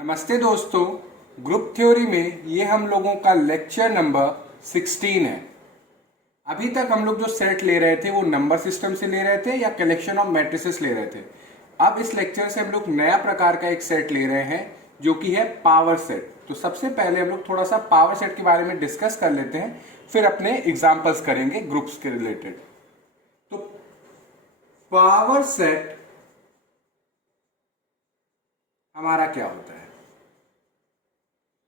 नमस्ते दोस्तों। Group theory में ये हम लोगों का लेक्चर नंबर 16 है। अभी तक हम लोग जो सेट ले रहे थे वो नंबर सिस्टम से ले रहे थे या कलेक्शन ऑफ मैट्रिसेस ले रहे थे। अब इस लेक्चर से हम लोग नया प्रकार का एक सेट ले रहे हैं जो कि है पावर सेट। तो सबसे पहले हम लोग थोड़ा सा पावर सेट के बारे में डिस्कस कर लेते हैं, फिर अपने एग्जाम्पल्स करेंगे ग्रुप्स के रिलेटेड। तो पावर सेट हमारा क्या होता है?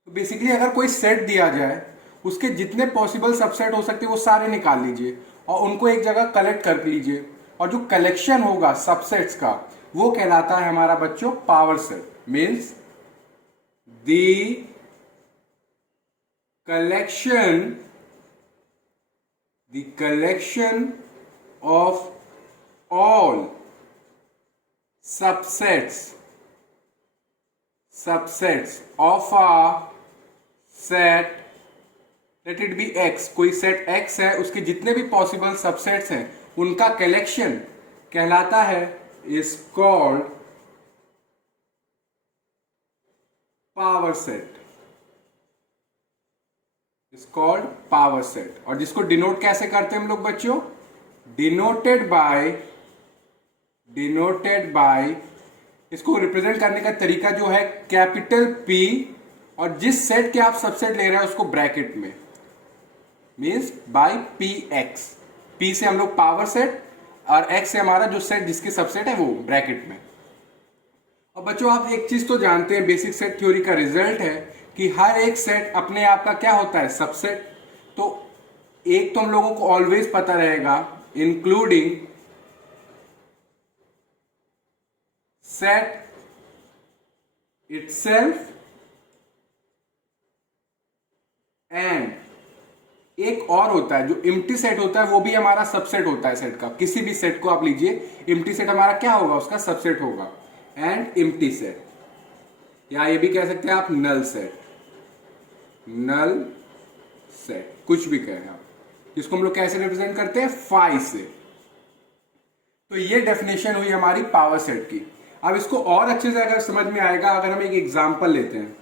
तो बेसिकली अगर कोई सेट दिया जाए, उसके जितने पॉसिबल सबसेट हो सकते हैं वो सारे निकाल लीजिए और उनको एक जगह कलेक्ट कर लीजिए, और जो कलेक्शन होगा सबसेट्स का वो कहलाता है हमारा बच्चों power set. Means the collection of all subsets of a set, let it be x, कोई सेट x है, उसके जितने भी पॉसिबल सबसेट्स हैं उनका कलेक्शन कहलाता है is called power set. Is called power set. और जिसको डिनोट कैसे करते हैं हम लोग बच्चों? डिनोटेड बाय इसको रिप्रेजेंट करने का तरीका जो है कैपिटल P, और जिस सेट के आप सबसेट ले रहे हैं उसको ब्रैकेट में, मीन्स बाय PX। P से हम लोग पावर सेट और X से हमारा जो सेट जिसके सबसेट है वो ब्रैकेट में। और बच्चों आप एक चीज तो जानते हैं, बेसिक सेट थ्योरी का रिजल्ट है कि हर एक सेट अपने आप का क्या होता है? सबसेट। तो एक तो हम लोगों को ऑलवेज पता रहेगा, इंक्लूडिंग सेट इटसेल्फ एंड एक और होता है जो एम्प्टी सेट होता है, वो भी हमारा सबसेट होता है सेट का। किसी भी सेट को आप लीजिए, एम्प्टी सेट हमारा क्या होगा? उसका सबसेट होगा। एंड एम्प्टी सेट, या ये भी कह सकते हैं आप नल सेट, कुछ भी कहें आप, जिसको हम लोग कैसे रिप्रेजेंट करते हैं? फाई से। तो ये डेफिनेशन हुई हमारी पावर सेट की। अब इसको और अच्छे से अगर समझ में आएगा, अगर हम एक एग्जाम्पल लेते हैं,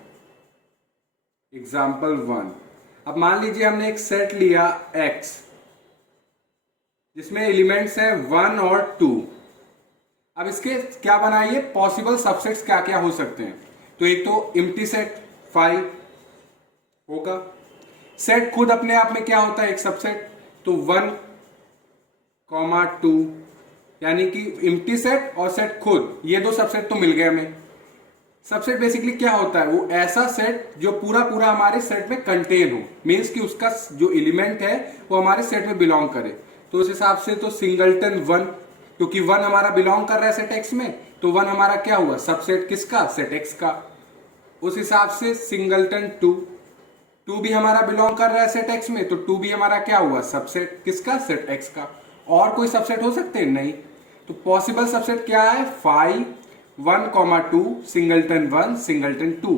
एग्जाम्पल 1। अब मान लीजिए हमने एक सेट लिया X जिसमें एलिमेंट्स हैं 1 और 2। अब इसके क्या बनाइए? पॉसिबल सबसेट्स क्या क्या हो सकते हैं? तो एक तो एम्प्टी सेट 5 होगा। सेट खुद अपने आप में क्या होता है? एक सबसेट। तो 1, 2, यानी कि एम्प्टी सेट और सेट खुद, ये दो सबसेट तो मिल गए हमें। सबसेट बेसिकली क्या होता है? वो ऐसा सेट जो पूरा पूरा हमारे सेट में कंटेन हो, मीन्स कि उसका जो एलिमेंट है वो हमारे सेट में बिलोंग करे। तो उस हिसाब से तो सिंगलटन 1, क्योंकि 1 हमारा बिलोंग कर रहा है सेट एक्स में, तो 1 हमारा क्या हुआ? सबसेट किसका? सेट एक्स का। उस हिसाब से सिंगलटन 2 भी हमारा बिलोंग कर रहा है सेट एक्स में, तो 2 भी हमारा क्या हुआ? सबसेट किसका? सेट एक्स का। और कोई सबसेट हो सकते हैं? नहीं। तो पॉसिबल सबसेट क्या है? 5, 1, 2, सिंगलटन 1, सिंगलटन 2।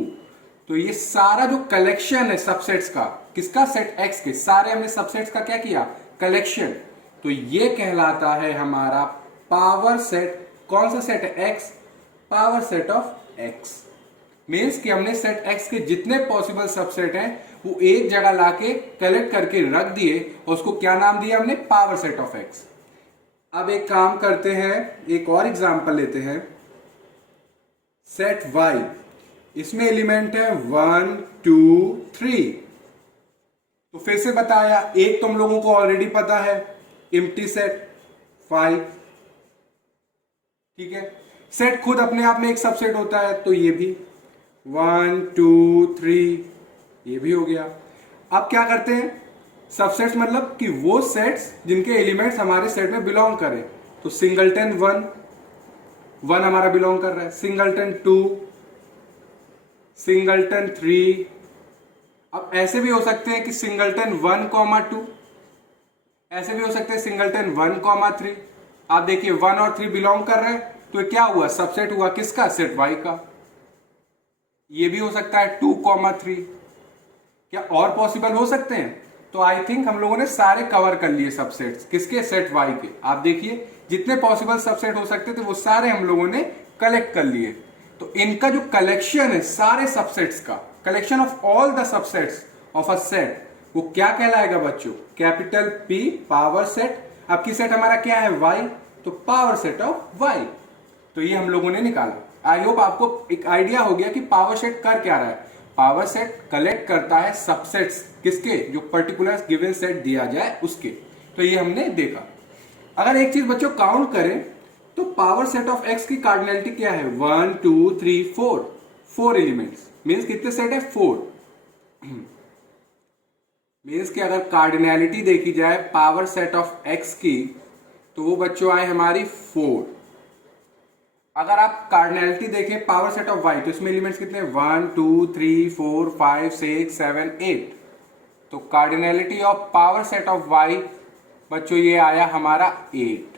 तो ये सारा जो कलेक्शन है सबसेट्स का, किसका? सेट एक्स के। सारे हमने सबसेट्स का क्या किया? कलेक्शन। तो ये कहलाता है हमारा पावर सेट। कौन सा सेट है? X. Power set of x. Means कि हमने सेट एक्स के जितने पॉसिबल सबसेट हैं वो एक जगह लाके कलेक्ट करके रख दिए, और उसको क्या नाम दिया हमने? Power set of x. अब एक काम करते हैं, एक और एग्जांपल लेते हैं, सेट y। इसमें एलिमेंट है 1, 2, 3। तो फिर से बताया, एक तुम लोगों को ऑलरेडी पता है, एम्प्टी सेट 5। ठीक है। सेट खुद अपने आप में एक सबसेट होता है, तो ये भी 1, 2, 3, ये भी हो गया। अब क्या करते हैं? सबसेट्स मतलब कि वो सेट्स जिनके एलिमेंट्स हमारे सेट में बिलोंग करें। तो सिंगलटन 1 हमारा बिलोंग कर रहा है, सिंगलटन 2, सिंगलटन 3। अब ऐसे भी हो सकते हैं कि सिंगलटन 1, 2, ऐसे भी हो सकते हैं सिंगलटन 1, 3। आप देखिए 1 और 3 बिलोंग कर रहे हैं, तो क्या हुआ? सबसेट हुआ किसका? सेट y का। ये भी हो सकता है 2, 3। क्या और पॉसिबल हो सकते हैं? तो आई थिंक हम लोगों ने सारे कवर कर लिए सबसेट्स किसके? सेट y के। आप देखिए जितने पॉसिबल सबसेट हो सकते थे वो सारे हम लोगों ने कलेक्ट कर लिए। तो इनका जो कलेक्शन है सारे सबसेट्स का, collection of all the subsets of a set, वो क्या कहलाएगा बच्चों? Capital P power set. अब की सेट हमारा क्या है? Y, तो पावर सेट ऑफ Y। तो ये हम लोगों ने निकाला। आई होप आपको एक आइडिया हो गया कि पावर सेट कर क्या रहा है। पावर सेट कलेक्ट करता है सबसेट्स, किसके? जो पर्टिकुलर गिवन सेट दिया जाए उसके। तो ये हमने देखा। अगर एक चीज बच्चों काउंट करें तो पावर सेट ऑफ एक्स की कार्डिनलिटी क्या है? 1 2 3 4, 4 एलिमेंट्स। मीन्स कितने सेट है? 4। मीन्स कि अगर कार्डिनलिटी देखी जाए पावर सेट ऑफ एक्स की, तो वो बच्चों आए हमारी 4। अगर आप कार्डिनलिटी देखें पावर सेट ऑफ वाई, तो इसमें एलिमेंट्स कितने? 1 2 3 4 5 6 7 8। तो cardinality of power set of Y बच्चों ये आया हमारा 8।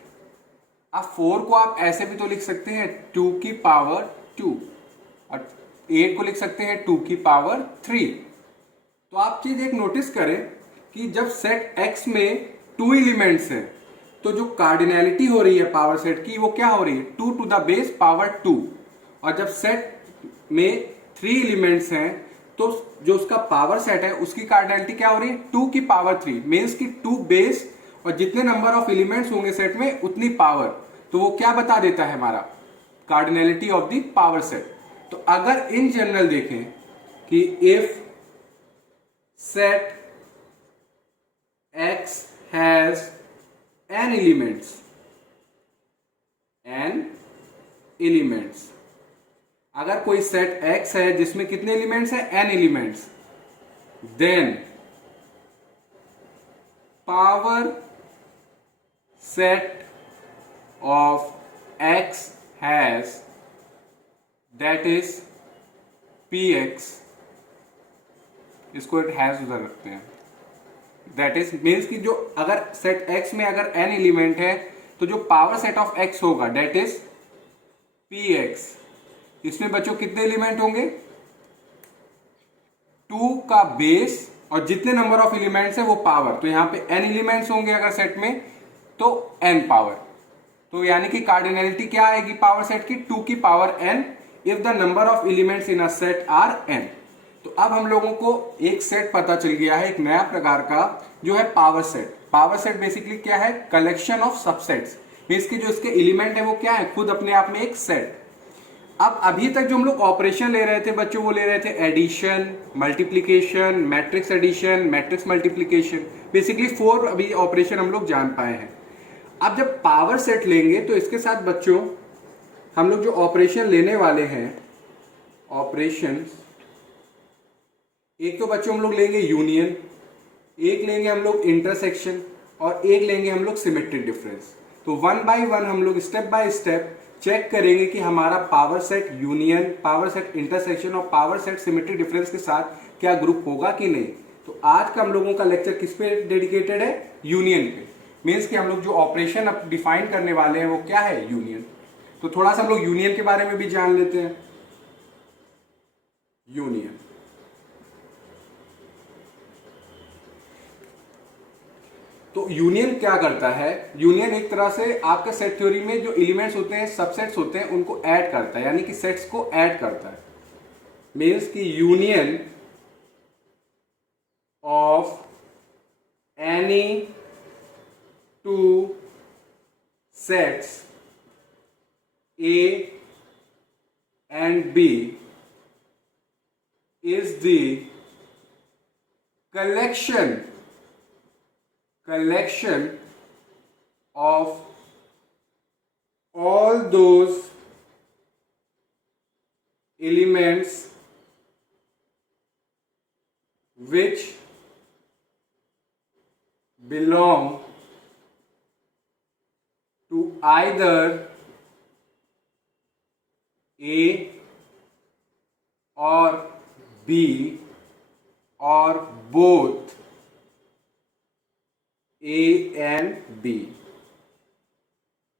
अब 4 को आप ऐसे भी तो लिख सकते हैं 2 की पावर 2, और 8 को लिख सकते हैं 2 की पावर 3। तो आप चीज एक नोटिस करें कि जब सेट X में 2 एलिमेंट्स हैं, तो जो कार्डिनलिटी हो रही है पावर सेट की वो क्या हो रही है? 2 टू द बेस पावर 2। और जब सेट में 3 एलिमेंट्स हैं, तो जो उसका पावर सेट है उसकी कार्डिनलिटी क्या हो रही है? 2 की पावर 3। मीन्स की 2 बेस और जितने नंबर ऑफ एलिमेंट्स होंगे सेट में उतनी पावर। तो वो क्या बता देता है हमारा? Cardinality of the power set. तो अगर इन जनरल देखें कि if set X has n elements, अगर कोई सेट X है जिसमें कितने एलिमेंट्स है? n elements, then power set of X has, that is Px, इसको हैज उधर रखते हैं, दैट इज मीन्स कि जो अगर सेट X में अगर n एलिमेंट है, तो जो पावर सेट ऑफ X होगा दैट इज Px। इसमें बच्चों कितने एलिमेंट होंगे? 2 का बेस और जितने नंबर ऑफ एलिमेंट्स है वो पावर। तो यहां पे n एलिमेंट्स होंगे अगर सेट में, तो n पावर। तो यानी कि कार्डिनलिटी क्या आएगी पावर सेट की? 2 की power n if the number of elements in a set are n। तो अब हम लोगों को एक सेट पता चल गया है, एक नया प्रकार का, जो है power set. Power set basically क्या है? Collection of subsets. मींस कि जो इसके एलिमेंट है वो क्या है? खुद अपने आप में एक सेट। अब अभी तक जो हम लोग ऑपरेशन ले रहे थे बच्चों, वो ले रहे थे addition, multiplication, matrix addition, matrix multiplication. Basically 4 अभी ऑपरेशन हम लोग जान पाए हैं। अब जब पावर सेट लेंगे तो इसके साथ बच्चों हम लोग जो ऑपरेशन लेने वाले हैं, ऑपरेशन, एक तो बच्चों हम लोग लेंगे यूनियन, एक लेंगे हम लोग इंटरसेक्शन, और एक लेंगे हम लोग सिमेट्रिक डिफरेंस। तो 1 बाय 1 हम लोग स्टेप बाय स्टेप चेक करेंगे कि हमारा power set union, power set intersection और पावर सेट सिमेट्रिक डिफरेंस के साथ क्या ग्रुप होगा कि नहीं। तो आज का हम लोगों का लेक्चर किस पे डेडिकेटेड है? यूनियन पे। मीन्स कि हम लोग जो ऑपरेशन अब डिफाइन करने वाले हैं वो क्या है? यूनियन। तो थोड़ा सा हम लोग यूनियन के बारे में भी जान लेते हैं। यूनियन, तो यूनियन क्या करता है? यूनियन एक तरह से आपके सेट थ्योरी में जो एलिमेंट्स होते हैं, सबसेट्स होते हैं, उनको ऐड करता है, यानी कि सेट्स को ऐड करता है। मीन्स कि union of any 2 sets A and B is the collection of all those elements which belong to either A or B or both A and B।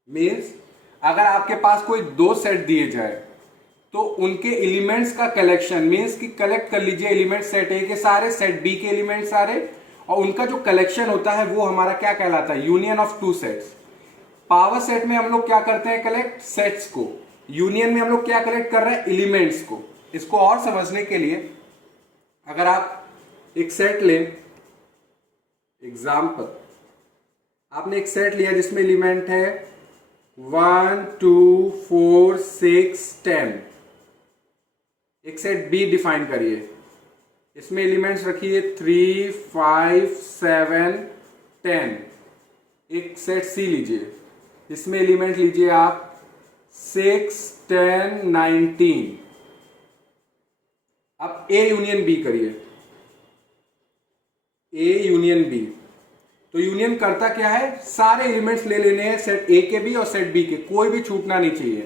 Means अगर आपके पास कोई 2 सेट दिए जाए तो उनके एलिमेंट्स का कलेक्शन, मीन्स कि कलेक्ट कर लीजिए एलिमेंट सेट ए के सारे, सेट बी के एलिमेंट सारे, और उनका जो कलेक्शन होता है वो हमारा क्या कहलाता है? Union of 2 sets. Power set में हम लोग क्या करते हैं? कलेक्ट सेट्स को, यूनियन में हम लोग क्या कलेक्ट कर रहे हैं, एलिमेंट्स को। इसको और समझने के लिए अगर आप एक सेट लें, एग्जाम्पल, आपने एक सेट लिया जिसमें एलिमेंट है 1 2 4 6 10। एक सेट बी डिफाइन करिए, इसमें एलिमेंट्स रखिए 3 5 7 10। एक सेट सी लीजिए, इसमें एलिमेंट लीजिए आप 6 10 19। अब ए यूनियन बी करिए, ए यूनियन बी। तो यूनियन करता क्या है, सारे एलिमेंट्स ले लेने हैं सेट ए के भी और सेट बी के, कोई भी छूटना नहीं चाहिए।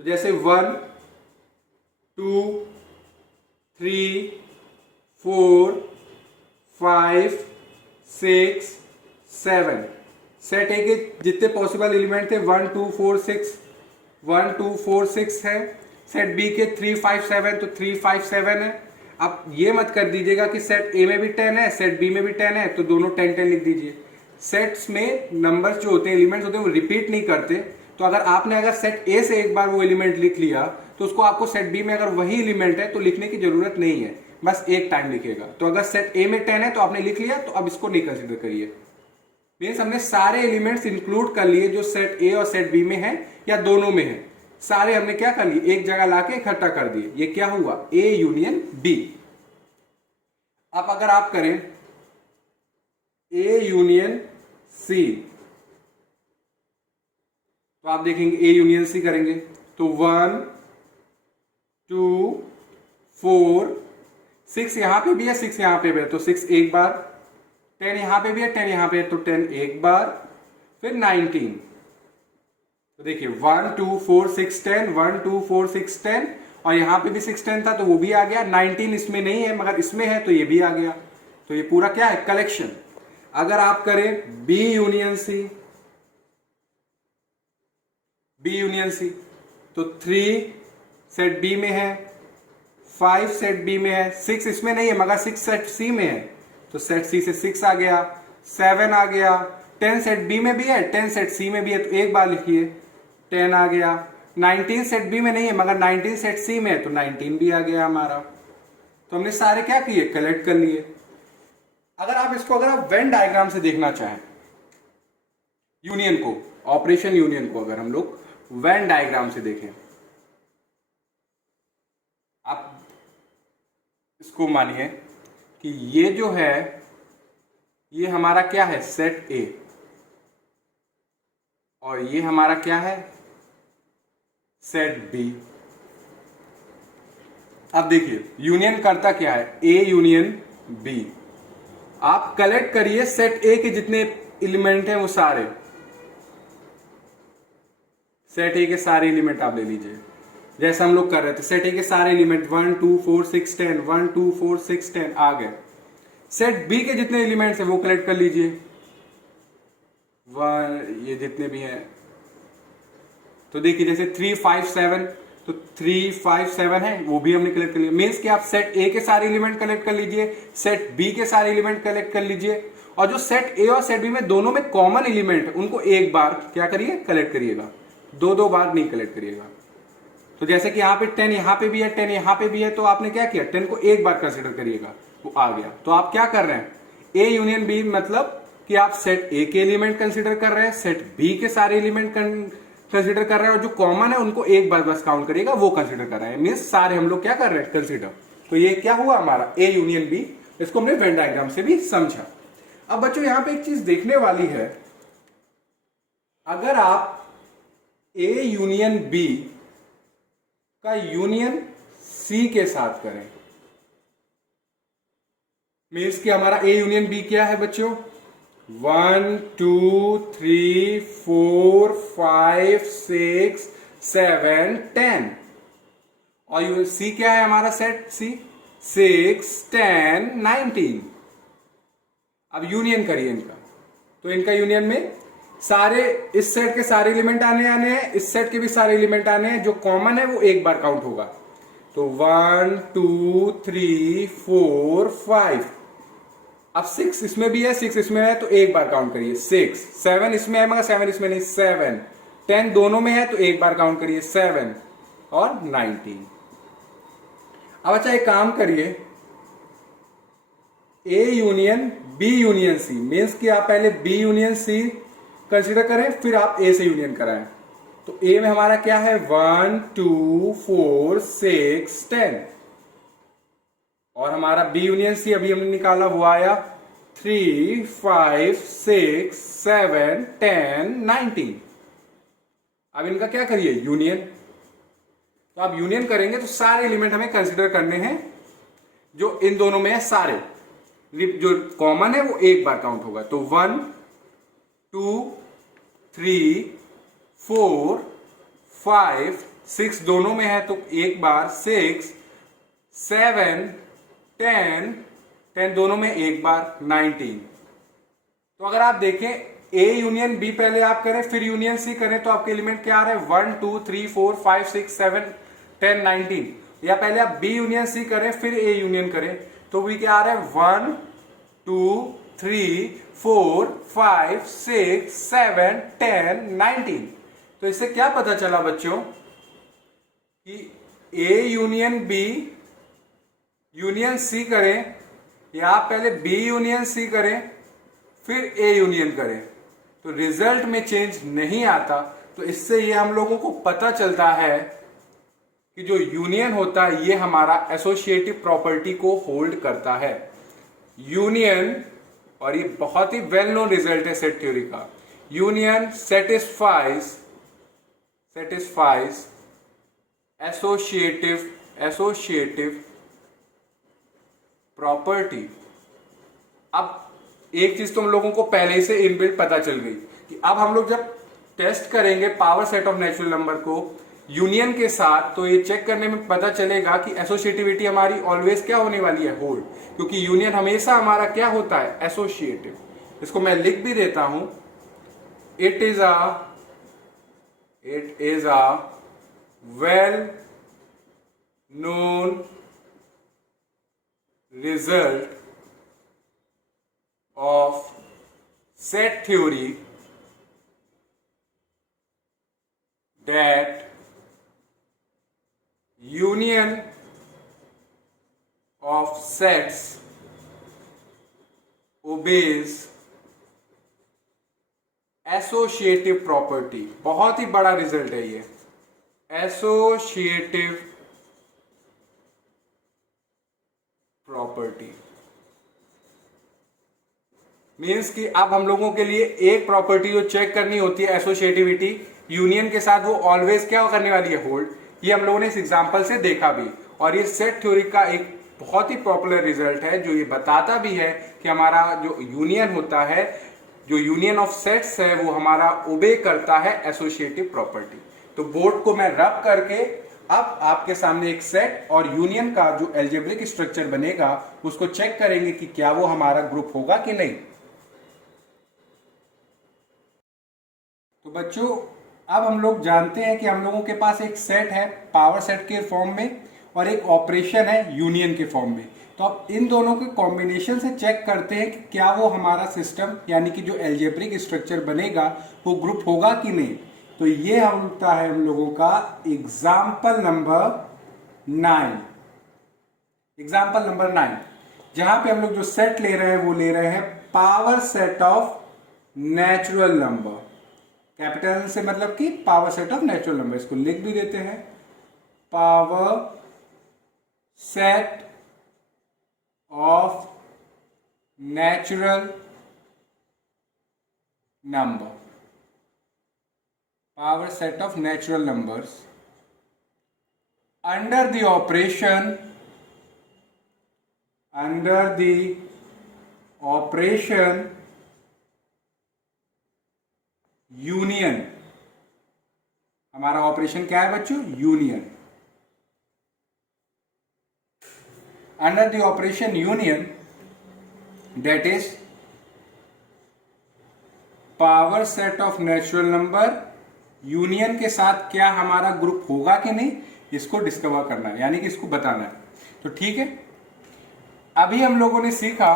तो जैसे 1 2 3 4 5 6 7, सेट ए के जितने पॉसिबल एलिमेंट थे 1 2 4 6, 1 2 4 6 है। सेट बी के 3 5 7, तो 3 5 7 है। अब ये मत कर दीजिएगा कि सेट ए में भी 10 है सेट बी में भी 10 है, तो दोनों 10 10 लिख दीजिए। सेट्स में नंबर्स जो होते हैं, एलिमेंट्स होते हैं, वो रिपीट नहीं करते। तो अगर सेट ए से एक बार वो एलिमेंट लिख लिया, तो उसको आपको सेट बी में अगर वही एलिमेंट है तो लिखने की जरूरत नहीं है, बस एक टाइम लिखेगा। तो अगर सेट ए में 10 है तो आपने लिख लिया, तो अब इसको नहीं कंसिडर करिए। मीन्स हमने सारे एलिमेंट्स इंक्लूड कर लिए जो सेट ए और सेट बी में है या दोनों में है, सारे हमने क्या कर लिए, एक जगह लाके इकट्ठा कर दिए। ये क्या हुआ, ए यूनियन बी। अब अगर आप करें ए यूनियन सी, तो आप देखेंगे ए यूनियन सी करेंगे तो 1 2 4 6 यहां पे भी है 6 यहां पे भी है, तो 6 एक बार, 10 यहां पे भी है 10 यहां पे है, तो 10 एक बार, फिर 19। तो देखिए 1 2 4 6 10, 1 2 4 6 10, और यहां पे भी 6 10 था तो वो भी आ गया। 19 इसमें नहीं है मगर इसमें है तो ये भी आ गया। तो ये पूरा क्या है, कलेक्शन। अगर आप करें B union C, B union C, तो 3 सेट बी में है, 5 सेट बी में है, 6 इसमें नहीं है मगर 6 सेट सी में है, तो सेट सी से 6 आ गया, 7 आ गया, 10 सेट बी में भी है 10 सेट सी में भी है, तो एक बार लिखिए 10 आ गया। 19 सेट बी में नहीं है मगर 19 सेट सी में है, तो 19 भी आ गया हमारा। तो हमने सारे क्या किए, कलेक्ट कर लिए। अगर आप वेन डायग्राम से देखना चाहें यूनियन को, ऑपरेशन यूनियन को अगर हम लोग वेन डायग्राम से देखें, आप इसको मानिए कि ये जो है ये हमारा क्या है, सेट ए, और ये हमारा क्या है, सेट बी। अब देखिए यूनियन करता क्या है, ए यूनियन बी। आप कलेक्ट करिए सेट ए के जितने एलिमेंट हैं वो सारे, सेट ए के सारे एलिमेंट आप ले लीजिए, जैसे हम लोग कर रहे थे। सेट ए के सारे एलिमेंट 1 2 4 6 10, 1 2 4 6 10 आ गए। सेट बी के जितने एलिमेंट्स हैं वो कलेक्ट कर लीजिए, ये जितने भी हैं। तो देखिए जैसे 3 5 7, तो 3 5 7 है, वो भी हमने कलेक्ट कर लिया। मीन्स कि आप सेट ए के सारे एलिमेंट कलेक्ट कर लीजिए, सेट बी के सारे एलिमेंट कलेक्ट कर लीजिए, और जो सेट ए और सेट बी में दोनों में कॉमन एलिमेंट उनको एक बार क्या करिए, कलेक्ट करिएगा, दो बार नहीं कलेक्ट करिएगा। तो जैसे कि यहाँ पे 10 यहाँ पे भी है 10 यहाँ पे भी है, तो आपने क्या किया, 10 को एक बार कंसिडर करिएगा, वो आ गया। तो आप क्या कर रहे हैं, ए यूनियन बी, मतलब कि आप सेट ए के एलिमेंट कंसिडर कर रहे हैं, सेट बी के सारे एलिमेंट कंसिडर कर रहे हैं, और जो कॉमन है उनको एक बार बस काउंट करिएगा, वो कंसिडर कर रहे हैं। मीन्स सारे हम लोग क्या कर रहे हैं, कंसिडर। तो ये क्या हुआ हमारा, ए यूनियन बी। इसको हमने वेन डायग्राम से भी समझा। अब बच्चों यहां पे एक चीज देखने वाली है, अगर आप ए यूनियन बी का यूनियन सी के साथ करें, मीन्स कि हमारा ए यूनियन बी क्या है बच्चों, 1 2 3 4 5 6 7 10, और सी क्या है हमारा, सेट सी 6 10 19। अब यूनियन करिए इनका, तो इनका यूनियन में सारे, इस सेट के सारे एलिमेंट आने हैं, इस सेट के भी सारे एलिमेंट आने हैं, जो कॉमन है वो एक बार काउंट होगा। तो 1 2 3 4 5, अब 6 इसमें भी है 6 इसमें है, तो एक बार काउंट करिए 6, 7 इसमें है मगर 7 इसमें नहीं, 7, 10 दोनों में है तो एक बार काउंट करिए, 7 और 19। अब अच्छा एक काम करिए, A union B union C, means कि आप पहले बी यूनियन सी कंसिडर करें फिर आप ए से यूनियन कराएं। तो ए में हमारा क्या है, 1 2 4 6 10, और हमारा बी यूनियन सी अभी हमने निकाला वो आया 3 5 6 7 10 19। अब इनका क्या करिए, यूनियन। तो आप यूनियन करेंगे तो सारे एलिमेंट हमें कंसिडर करने हैं जो इन दोनों में है, सारे जो कॉमन है वो एक बार काउंट होगा। तो 1 2 3 4 5 6 दोनों में है तो एक बार, 6 7 10 10 दोनों में एक बार, 19। तो अगर आप देखें ए यूनियन बी पहले आप करें फिर यूनियन सी करें तो आपके एलिमेंट क्या आ रहे हैं, 1 2 3 4 5 6 7 10 19। या पहले आप बी यूनियन सी करें फिर ए यूनियन करें तो भी क्या आ रहा है, 1 2 3 4 5 6 7 10 19। तो इससे क्या पता चला बच्चों कि A union B union C करें या आप पहले बी यूनियन सी करें फिर ए यूनियन करें तो रिजल्ट में चेंज नहीं आता। तो इससे ये हम लोगों को पता चलता है कि जो यूनियन होता है ये हमारा एसोसिएटिव प्रॉपर्टी को होल्ड करता है। यूनियन, और ये बहुत ही वेल नोन रिजल्ट है सेट थ्योरी का, यूनियन सेटिस्फाइज एसोसिएटिव प्रॉपर्टी। अब एक चीज तो हम लोगों को पहले ही से इनबिल्ट पता चल गई कि अब हम लोग जब टेस्ट करेंगे power set of natural number को यूनियन के साथ तो ये चेक करने में पता चलेगा कि एसोसिएटिविटी हमारी ऑलवेज क्या होने वाली है, होल्ड, क्योंकि यूनियन हमेशा हमारा क्या होता है, एसोसिएटिव। इसको मैं लिख भी देता हूं, it is a well known result of set theory that union of sets obeys associative property। बहुत ही बड़ा रिजल्ट है ये, associative property मीन्स कि अब हम लोगों के लिए एक प्रॉपर्टी जो चेक करनी होती है एसोसिएटिविटी यूनियन के साथ, वो ऑलवेज क्या करने वाली है, होल्ड। ये हम लोगों ने इस एग्जांपल से देखा भी, और ये सेट थ्योरी का एक बहुत ही पॉपुलर रिजल्ट है जो ये बताता भी है कि हमारा जो यूनियन होता है, जो यूनियन ऑफ सेट्स है, वो हमारा ओबे करता है एसोसिएटिव प्रॉपर्टी। तो बोर्ड को मैं रब करके अब आपके सामने एक सेट और यूनियन का जो एल्जेब्रिक स्ट्रक्चर बनेगा उसको चेक करेंगे कि क्या वो हमारा ग्रुप होगा कि नहीं। तो बच्चों अब हम लोग जानते हैं कि हम लोगों के पास एक सेट है पावर सेट के फॉर्म में और एक ऑपरेशन है यूनियन के फॉर्म में। तो अब इन दोनों के कॉम्बिनेशन से चेक करते हैं कि क्या वो हमारा सिस्टम यानी कि जो एल्जेब्रिक स्ट्रक्चर बनेगा वो ग्रुप होगा कि नहीं। तो ये होता है हम लोगों का एग्जाम्पल नंबर 9। एग्जाम्पल नंबर 9 जहां पे हम लोग जो सेट ले रहे हैं वो ले रहे हैं power set of natural number. Capital से मतलब कि power set of natural number, इसको लिख भी देते हैं, power set of natural number, power set of natural numbers under the operation union. हमारा ऑपरेशन क्या है बच्चों, union. Under the operation union that is power set of natural number, union के साथ क्या हमारा ग्रुप होगा कि नहीं, इसको डिस्कवर करना है, यानी कि इसको बताना है। तो ठीक है, अभी हम लोगों ने सीखा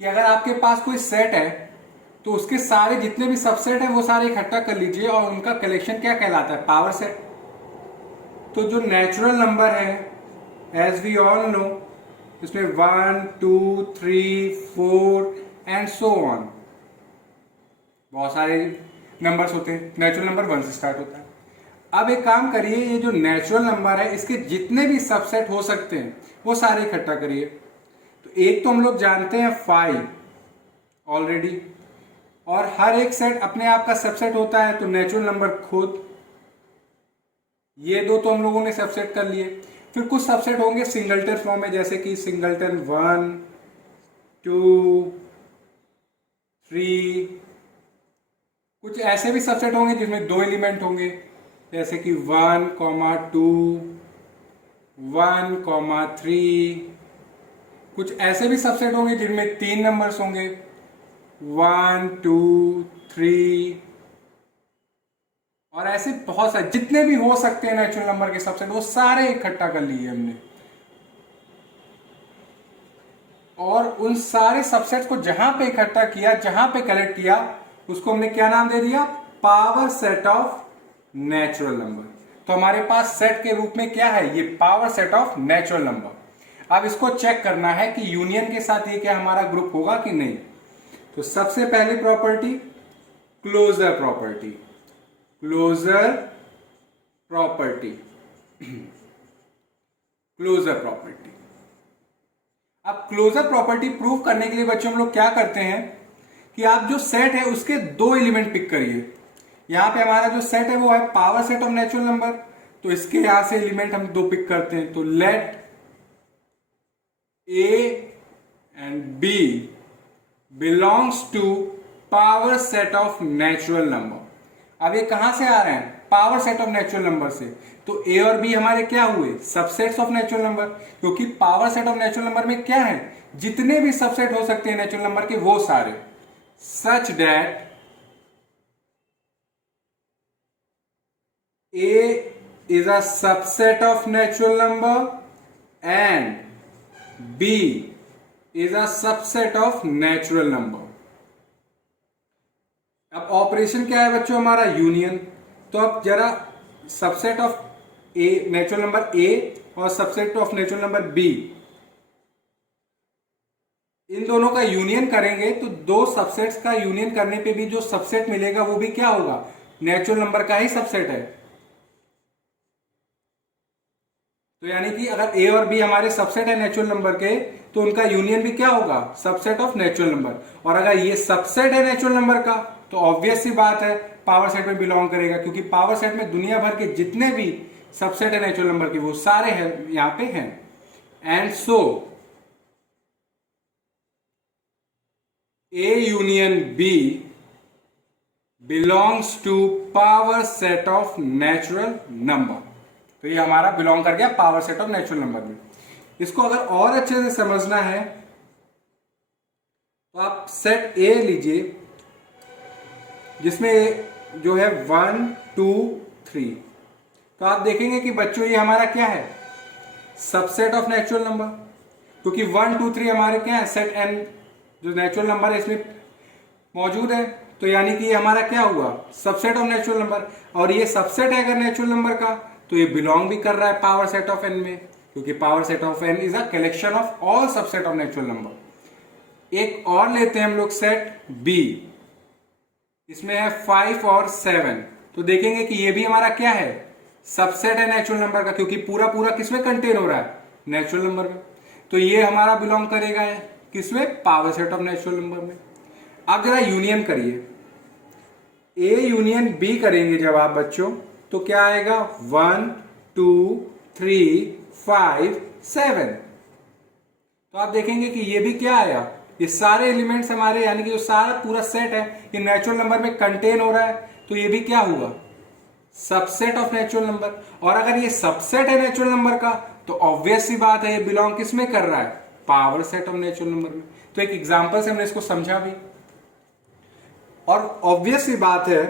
कि अगर आपके पास कोई सेट है तो उसके सारे जितने भी सबसेट है वो सारे इकट्ठा कर लीजिए और उनका कलेक्शन क्या कहलाता है, पावर सेट। तो जो नेचुरल नंबर है, एज वी ऑल नो, इसमें 1 2 3 4 एंड सो ऑन, बहुत सारे नंबर्स होते हैं। नेचुरल नंबर 1 से स्टार्ट होता है। अब एक काम करिए, ये जो नेचुरल नंबर है इसके जितने भी सबसेट हो सकते हैं वो सारे इकट्ठा करिए। तो एक तो हम लोग जानते हैं 5 ऑलरेडी, और हर एक सेट अपने आप का सबसेट होता है, तो नेचुरल नंबर खुद, ये दो तो हम लोगों ने सबसेट कर लिए। फिर कुछ सबसेट होंगे सिंगलटन फॉर्म में, जैसे कि सिंगलटन 1 2 3। कुछ ऐसे भी सबसेट होंगे जिसमें 2 एलिमेंट होंगे, जैसे कि 1 2 1 3। कुछ ऐसे भी सबसेट होंगे जिनमें 3 नंबर्स होंगे, 1 2 3। और ऐसे बहुत सारे जितने भी हो सकते हैं नेचुरल नंबर के सबसेट, वो सारे इकट्ठा कर लिए हमने। और उन सारे सबसेट्स को जहां पे इकट्ठा किया, जहां पे कलेक्ट किया, उसको हमने क्या नाम दे दिया, power set of natural number. तो हमारे पास सेट के रूप में क्या है, ये power set of natural number. अब इसको चेक करना है कि यूनियन के साथ ये क्या हमारा ग्रुप होगा कि नहीं। तो सबसे पहली property, closure property. Closure property, closure property. अब क्लोजर प्रॉपर्टी प्रूव करने के लिए बच्चों हम लोग क्या करते हैं कि आप जो सेट है उसके 2 एलिमेंट पिक करिए। यहां पे हमारा जो सेट है वो है power set of natural number, तो इसके यहां से एलिमेंट हम 2 पिक करते हैं। तो let A and B belongs to power set of natural number. अब ये कहां से आ रहे हैं, power set of natural number से। तो ए और बी हमारे क्या हुए, सबसेट्स ऑफ नेचुरल नंबर, क्योंकि power set of natural number में क्या है, जितने भी सबसेट हो सकते हैं नेचुरल नंबर के वो सारे, such that A is a subset of natural number and B is a subset of natural number. अब ऑपरेशन क्या है बच्चों हमारा, यूनियन। तो अब जरा subset of A, natural number A और subset of natural number B, इन दोनों का यूनियन करेंगे तो 2 सबसेट्स का यूनियन करने पे भी जो सबसेट मिलेगा वो भी क्या होगा, नेचुरल नंबर का ही सबसेट है। तो यानी कि अगर ए और बी हमारे सबसेट है नेचुरल नंबर के, तो उनका यूनियन भी क्या होगा, सबसेट ऑफ नेचुरल नंबर। और अगर ये सबसेट है नेचुरल नंबर का, तो ऑब्वियस सी बात है पावर सेट में बिलोंग करेगा, क्योंकि पावर सेट में दुनिया भर के जितने भी सबसेट है नेचुरल नंबर के वो सारे हैं यहां पे हैं। And so A union B belongs to power set of natural number. तो ये हमारा बिलोंग कर गया power set of natural number में। इसको अगर और अच्छे से समझना है तो आप सेट ए लीजिए, जिसमें जो है 1 2 3। तो आप देखेंगे कि बच्चों ये हमारा क्या है, सबसेट ऑफ नेचुरल नंबर, क्योंकि 1 2 3 हमारे क्या है, सेट एन जो नेचुरल नंबर है इसमें मौजूद है। तो यानी कि ये हमारा क्या हुआ, सबसेट ऑफ नेचुरल नंबर। और ये सबसेट है अगर नेचुरल नंबर का, तो ये बिलोंग भी कर रहा है पावर सेट ऑफ एन में, क्योंकि power set of N is a collection of all subset of natural number. एक और लेते हैं हम लोग सेट बी, इसमें है 5 और 7। तो देखेंगे कि ये भी हमारा क्या है, सबसेट है नेचुरल नंबर का, क्योंकि पूरा पूरा किसमें कंटेन हो रहा है, नेचुरल नंबर में। तो ये हमारा बिलोंग करेगा किसमें, power set of natural number में। अब जरा यूनियन करिए, ए यूनियन बी करेंगे जब आप बच्चों, तो क्या आएगा, 1 2 3 5 7। तो आप देखेंगे कि ये भी क्या आया, ये सारे एलिमेंट्स हमारे, यानी कि जो सारा पूरा सेट है ये नेचुरल नंबर में कंटेन हो रहा है। तो ये भी क्या हुआ, सबसेट ऑफ नेचुरल नंबर। और अगर ये सबसेट है नेचुरल नंबर का, तो ऑब्वियस सी बात है ये बिलोंग किसमें कर रहा है, power set of natural number में। तो एक एग्जांपल से हमने इसको समझा भी। और ऑब्वियस सी बात है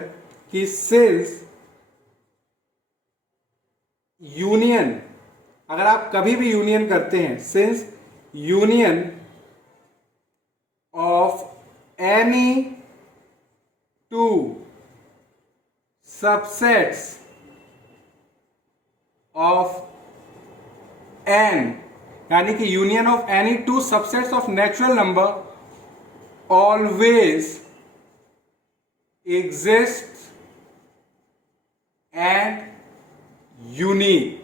कि सिंस यूनियन, अगर आप कभी भी यूनियन करते हैं, since union of any two subsets of n, यानी कि union of any two subsets of natural number always exist and unique.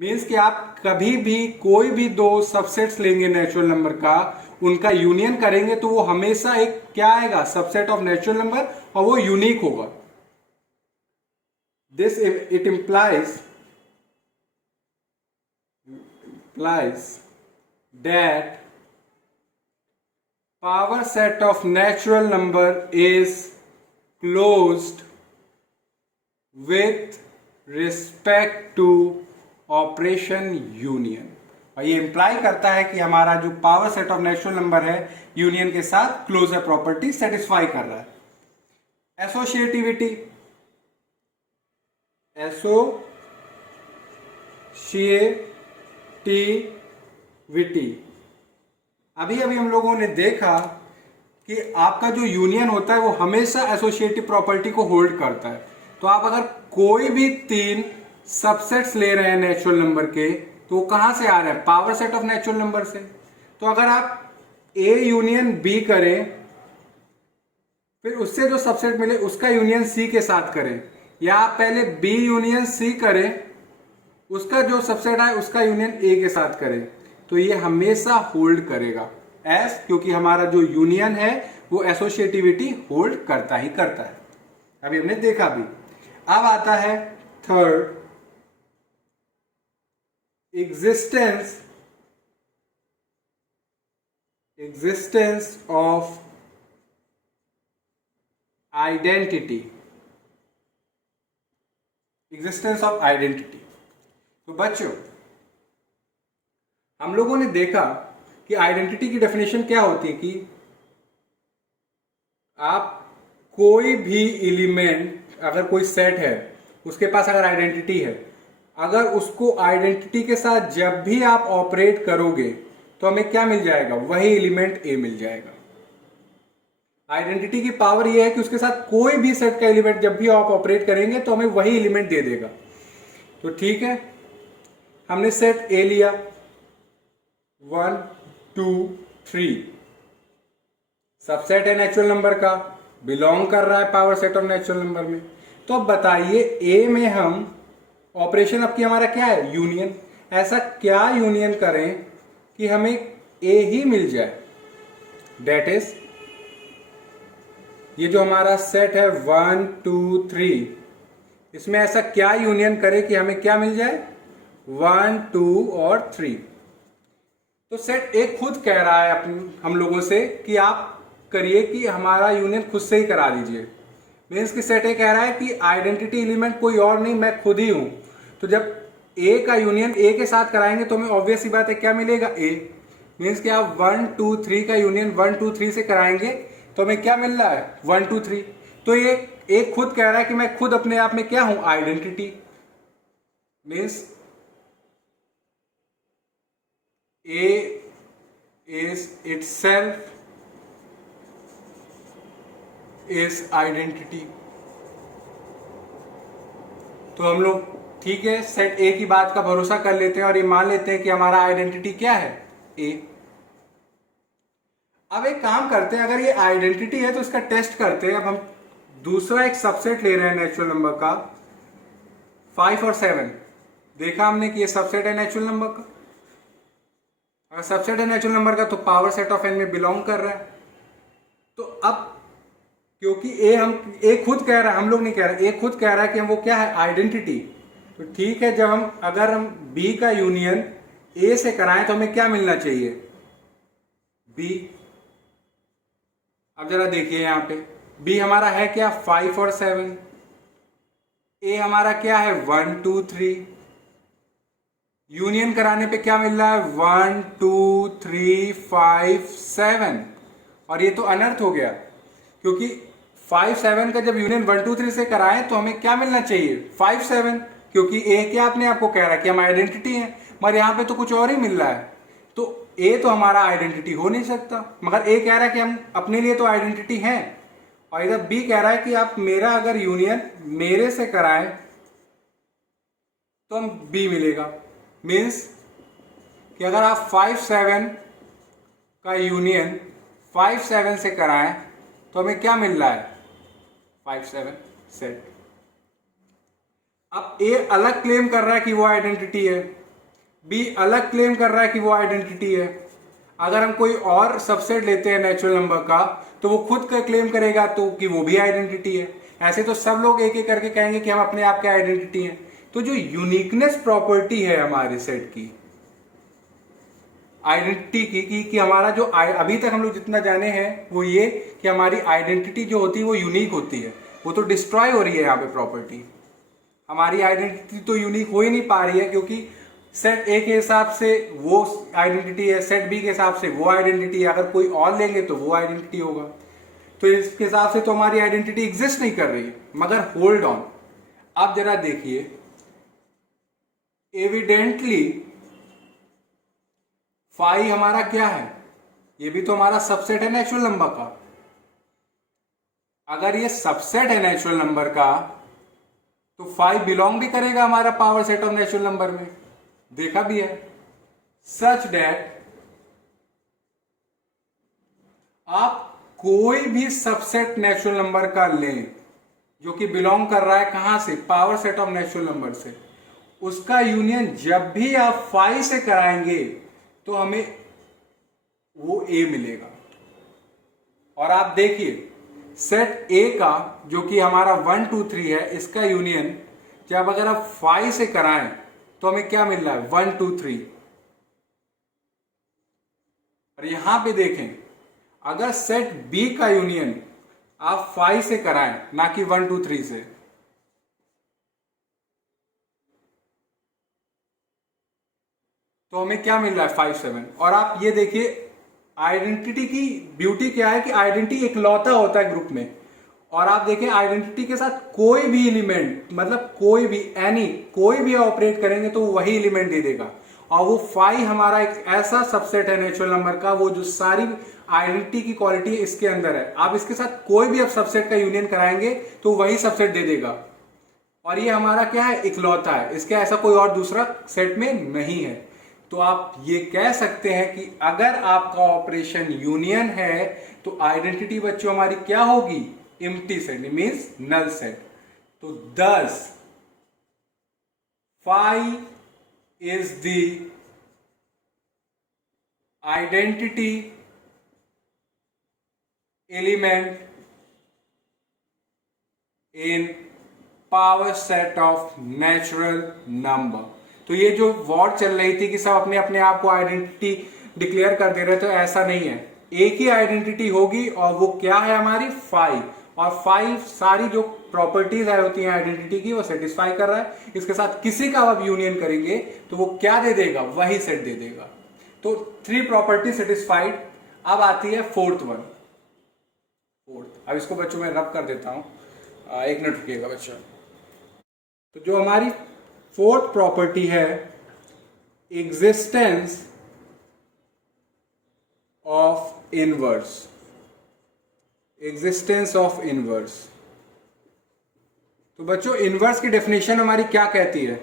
Means कि आप कभी भी कोई भी दो सबसेट्स लेंगे नेचुरल नंबर का, उनका यूनियन करेंगे तो वो हमेशा एक क्या आएगा, सबसेट ऑफ नेचुरल नंबर, और वो यूनिक होगा। This it implies that power set of natural number is closed with respect to operation union. और ये इंप्लाई करता है कि हमारा जो power set of natural number है यूनियन के साथ क्लोजर प्रॉपर्टी सेटिस्फाई कर रहा है। एसोसिएटिविटी, अभी अभी हम लोगों ने देखा कि आपका जो यूनियन होता है वो हमेशा एसोसिएटिव प्रॉपर्टी को होल्ड करता है। तो आप अगर कोई भी तीन सबसेट्स ले रहे हैं नेचुरल नंबर के, तो वो कहां से आ रहे हैं, power set of natural number से। तो अगर आप ए यूनियन बी करें, फिर उससे जो सबसेट मिले उसका यूनियन सी के साथ करें, या आप पहले बी यूनियन सी करें, उसका जो सबसेट आए उसका यूनियन ए के साथ करें, तो ये हमेशा होल्ड करेगा एस, क्योंकि हमारा जो यूनियन है वो एसोसिएटिविटी होल्ड करता ही करता है। अभी हमने देखा भी। अब आता है third, existence of identity। existence of identity। तो बच्चों, हम लोगों ने देखा कि आइडेंटिटी की डेफिनेशन क्या होती है कि आप कोई भी एलिमेंट, अगर कोई सेट है उसके पास अगर आइडेंटिटी है, अगर उसको आइडेंटिटी के साथ जब भी आप ऑपरेट करोगे तो हमें क्या मिल जाएगा, वही एलिमेंट ए मिल जाएगा। आइडेंटिटी की पावर यह है कि उसके साथ कोई भी सेट का एलिमेंट जब भी आप ऑपरेट करेंगे तो हमें वही एलिमेंट दे देगा। तो ठीक है, हमने सेट ए लिया 1 2 3, सबसेट है नेचुरल नंबर का, बिलोंग कर रहा है power set of natural number में। तो अब बताइए ए में हम ऑपरेशन अब की हमारा क्या है, यूनियन। ऐसा क्या यूनियन करें कि हमें ए ही मिल जाए। डेट इज, ये जो हमारा सेट है 1 2 3, इसमें ऐसा क्या यूनियन करें कि हमें क्या मिल जाए, 1 2 और 3। तो सेट ए खुद कह रहा है हम लोगों से कि आप करिए कि हमारा यूनियन खुद से ही करा दीजिए। मीन्स कि सेट ए कह रहा है कि आइडेंटिटी एलिमेंट कोई और नहीं, मैं खुद ही हूं। तो जब ए का यूनियन ए के साथ कराएंगे तो हमें ऑब्वियस सी बात है क्या मिलेगा, ए। मीन्स कि आप 1 2 3 का यूनियन 1 2 3 से कराएंगे तो हमें क्या मिल रहा है, 1 2 3। तो ये ए खुद कह रहा है कि मैं खुद अपने आप में क्या हूं, identity. Means A is itself is identity. तो हम लोग ठीक है सेट ए की बात का भरोसा कर लेते हैं और ये मान लेते हैं कि हमारा आइडेंटिटी क्या है, ए। अब एक काम करते हैं, अगर ये आइडेंटिटी है तो इसका टेस्ट करते हैं। अब हम दूसरा एक सबसेट ले रहे हैं नेचुरल नंबर का 5 और 7। देखा हमने कि ये सबसेट है नेचुरल नंबर का। अगर सबसेट है नेचुरल नंबर का तो पावर सेट ऑफ एन में बिलोंग कर रहा है। तो अब क्योंकि ए खुद कह रहा है, हम लोग नहीं कह रहे, ए खुद कह रहा है कि हम वो क्या है, आइडेंटिटी। तो ठीक है, जब अगर हम बी का यूनियन ए से कराएं तो हमें क्या मिलना चाहिए, बी। अब जरा देखिए यहां पे बी हमारा है क्या, 5 और 7। ए हमारा क्या है, 1 2 3। यूनियन कराने पे क्या मिल रहा है, 1 2 3 5 7। और ये तो अनर्थ हो गया, क्योंकि 5 7 का जब यूनियन 1 2 3 से कराएं तो हमें क्या मिलना चाहिए, 5 7, क्योंकि ए क्या अपने आपको कह रहा है कि हम आइडेंटिटी हैं, मगर यहां पे तो कुछ और ही मिल रहा है। तो ए तो हमारा आइडेंटिटी हो नहीं सकता, मगर ए कह रहा है कि हम अपने लिए तो आइडेंटिटी हैं, और इधर बी कह रहा है कि आप मेरा अगर यूनियन मेरे से कराएं तो हम बी मिलेगा। मीन्स कि अगर आप 5-7 का यूनियन 5-7 से कराएं तो हमें क्या मिल रहा है, 5-7 सेट। अब ए अलग क्लेम कर रहा है कि वो आइडेंटिटी है, बी अलग क्लेम कर रहा है कि वो आइडेंटिटी है। अगर हम कोई और सबसेट लेते हैं नेचुरल नंबर का तो वो खुद का क्लेम करेगा तो कि वो भी आइडेंटिटी है। ऐसे तो सब लोग एक एक करके कहेंगे कि हम अपने आप के आइडेंटिटी हैं। तो जो यूनिकनेस प्रॉपर्टी है हमारे सेट की, आइडेंटिटी की हमारा जो अभी तक हम लोग जितना जाने हैं वो ये कि हमारी आइडेंटिटी जो होती है वो यूनिक होती है। वो तो डिस्ट्रॉय हो रही है यहाँ पे प्रॉपर्टी। हमारी आइडेंटिटी तो यूनिक हो ही नहीं पा रही है, क्योंकि सेट ए के हिसाब से वो आइडेंटिटी है, सेट बी के हिसाब से वो आइडेंटिटी है। अगर कोई और लेंगे तो वो आइडेंटिटी होगा। तो इसके हिसाब से तो हमारी आइडेंटिटी एग्जिस्ट नहीं कर रही है। मगर होल्ड ऑन, आप जरा देखिए, एविडेंटली फाई हमारा क्या है, ये भी तो हमारा सबसेट है नेचुरल नंबर का। अगर ये सबसेट है नेचुरल नंबर का तो 5 बिलोंग भी करेगा हमारा power set of natural number में, देखा भी है। सच दैट आप कोई भी सबसेट नेचुरल नंबर का लें जो कि बिलोंग कर रहा है कहां से, power set of natural number से, उसका यूनियन जब भी आप 5 से कराएंगे तो हमें वो ए मिलेगा। और आप देखिए सेट ए का जो कि हमारा 1 2 3 है, इसका यूनियन जब अगर आप 5 से कराएं तो हमें क्या मिल रहा है, 1 2 3। और यहां पे देखें, अगर सेट बी का यूनियन आप 5 से कराएं ना कि 1 2 3 से, तो हमें क्या मिल रहा है, 5-7। और आप ये देखिए आइडेंटिटी की ब्यूटी क्या है कि आइडेंटिटी इकलौता होता है ग्रुप में। और आप देखें आइडेंटिटी के साथ कोई भी एलिमेंट, मतलब कोई भी कोई भी ऑपरेट करेंगे तो वही एलिमेंट दे देगा। और वो 5 हमारा एक ऐसा सबसेट है नेचुरल नंबर का, वो जो सारी आइडेंटिटी की क्वालिटी इसके अंदर है। आप इसके साथ कोई भी अब सबसेट का यूनियन कराएंगे तो वही सबसेट दे देगा। और ये हमारा क्या है, इकलौता है, इसके ऐसा कोई और दूसरा सेट में नहीं है। तो आप ये कह सकते हैं कि अगर आपका ऑपरेशन यूनियन है तो आइडेंटिटी बच्चों हमारी क्या होगी, empty set, means null set. तो thus phi is the identity element in power set of natural number. तो ये जो वॉर चल रही थी कि सब अपने अपने आप को आइडेंटिटी डिक्लेयर कर दे रहे, तो ऐसा नहीं है। एक ही आइडेंटिटी होगी और वो क्या है हमारी 5। और 5 सारी जो प्रॉपर्टीज है होती हैं आइडेंटिटी की वो सेटिस्फाई कर रहा है। इसके साथ किसी का आप यूनियन करेंगे तो वो क्या दे देगा, वही सेट दे देगा। तो 3 प्रॉपर्टी सेटिस्फाइड। अब आती है फोर्थ वन। अब इसको बच्चों में रब कर देता हूं, 1 मिनट रुकिएगा बच्चों। तो जो हमारी फोर्थ प्रॉपर्टी है, existence of inverse. Existence of inverse. तो बच्चों इनवर्स की डेफिनेशन हमारी क्या कहती है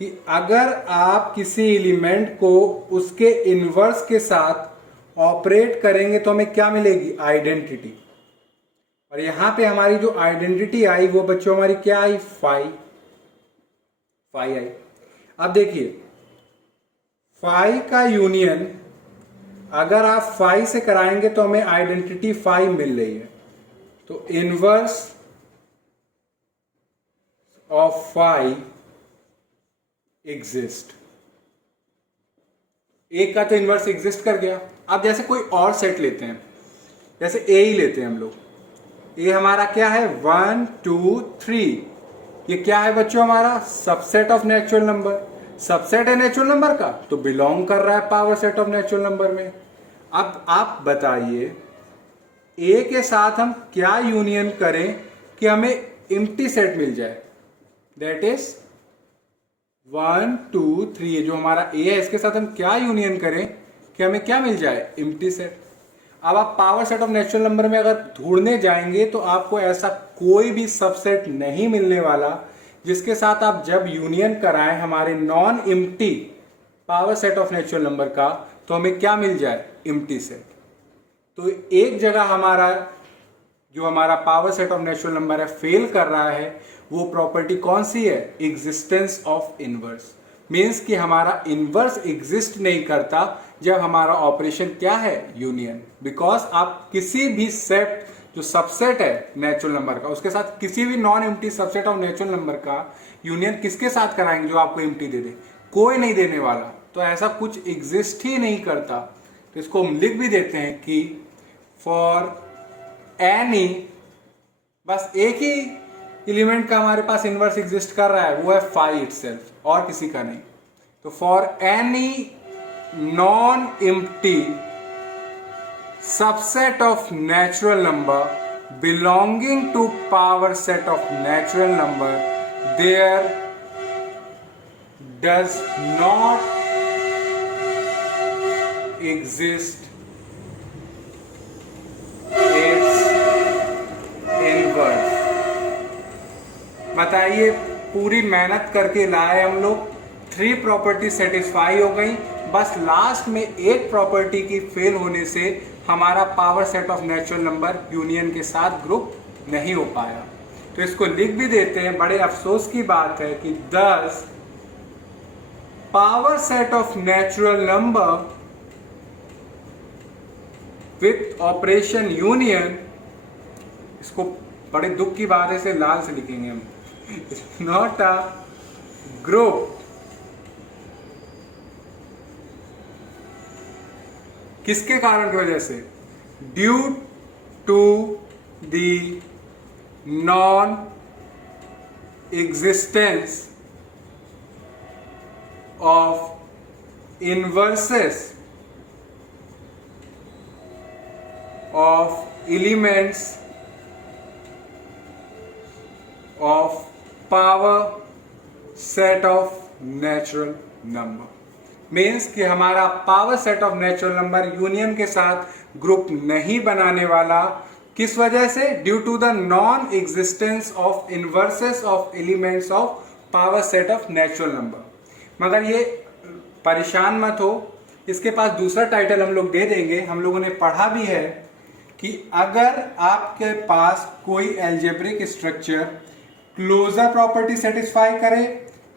कि अगर आप किसी एलिमेंट को उसके इनवर्स के साथ ऑपरेट करेंगे तो हमें क्या मिलेगी, आइडेंटिटी। और यहां पे हमारी जो आइडेंटिटी आई वो बच्चों हमारी क्या आई, 5 आई। अब देखिए 5 का यूनियन अगर आप 5 से कराएंगे तो हमें आइडेंटिटी 5 मिल रही है। तो इनवर्स ऑफ 5 एग्जिस्ट। एक का तो इनवर्स एग्जिस्ट कर गया। अब जैसे कोई और सेट लेते हैं, जैसे ए ही लेते हैं हम लोग। ए हमारा क्या है, 1 2 3। ये क्या है बच्चों, हमारा subset of natural number. Subset है नेचुरल नंबर का तो बिलोंग कर रहा है power set of natural number में। अब आप बताइए ए के साथ हम क्या यूनियन करें कि हमें एम्प्टी सेट मिल जाए। That is 1 2 3। ये जो हमारा ए है इसके साथ हम क्या यूनियन करें कि हमें क्या मिल जाए, एम्प्टी सेट। अब आप power set of natural number में अगर ढूंढने जाएंगे तो आपको ऐसा कोई भी सबसेट नहीं मिलने वाला जिसके साथ आप जब यूनियन कराएं हमारे non empty power set of natural number का, तो हमें क्या मिल जाए, एम्प्टी सेट। तो एक जगह हमारा जो हमारा power set of natural number है फेल कर रहा है, वो प्रॉपर्टी कौन सी है, एग्जिस्टेंस ऑफ इनवर्स। मीन्स कि हमारा इनवर्स एग्जिस्ट नहीं करता जब हमारा ऑपरेशन क्या है, यूनियन। बिकॉज आप किसी भी सेट जो सबसेट है नेचुरल नंबर का, उसके साथ किसी भी non empty subset of natural number का यूनियन किसके साथ कराएंगे, जो आपको एम्प्टी दे दे, कोई नहीं देने वाला। तो ऐसा कुछ एग्जिस्ट ही नहीं करता। तो इसको हम लिख भी देते हैं कि फॉर एनी, बस एक ही एलिमेंट का हमारे पास इनवर्स एग्जिस्ट कर रहा है, वो है फाई इटसेल्फ, और किसी का नहीं। तो for any non empty subset of natural number belonging to power set of natural number, there does not exist बताइए, पूरी मेहनत करके लाए हम लोग, 3 प्रॉपर्टी सेटिस्फाई हो गई, बस लास्ट में एक प्रॉपर्टी की फेल होने से हमारा power set of natural number union के साथ ग्रुप नहीं हो पाया। तो इसको लिख भी देते हैं, बड़े अफसोस की बात है कि thus power set of natural number with operation union, इसको बड़े दुख की बात है, इसे लाल से लिखेंगे हम, नॉट अ ग्रुप किसके कारण की वजह से, due to the non existence of inverses of elements of power set of natural number. Means कि हमारा power set of natural number union के साथ ग्रुप नहीं बनाने वाला, किस वजह से, due to the non existence of inverses of elements of power set of natural number. मगर ये परेशान मत हो, इसके पास दूसरा टाइटल हम लोग दे देंगे। हम लोगों ने पढ़ा भी है कि अगर आपके पास कोई algebraic structure closure property satisfy करे,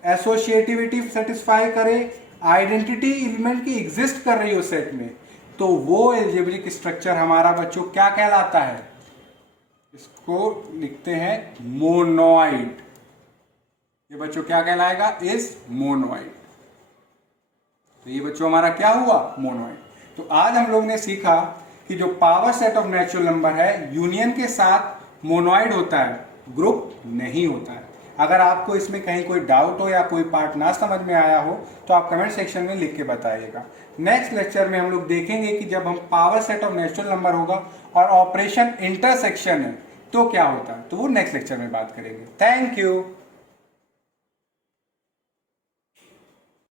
एसोसिएटिविटी सेटिस्फाई करे, आइडेंटिटी एलिमेंट की एग्जिस्ट कर रही हो सेट में, तो वो एल्जेब्रिक स्ट्रक्चर हमारा बच्चों क्या कहलाता है, इसको लिखते हैं मोनोइड। ये बच्चों क्या कहलाएगा, इज मोनोइड। तो ये बच्चों हमारा क्या हुआ, मोनोइड। तो आज हम लोग ने सीखा कि जो power set of natural number है यूनियन के साथ मोनोइड होता है, ग्रुप नहीं होता है। अगर आपको इसमें कहीं कोई डाउट हो या कोई पार्ट ना समझ में आया हो तो आप कमेंट सेक्शन में लिख के बताइएगा। नेक्स्ट लेक्चर में हम लोग देखेंगे कि जब हम power set of natural number होगा और ऑपरेशन इंटरसेक्शन है तो क्या होता है, तो वो नेक्स्ट लेक्चर में बात करेंगे। Thank you.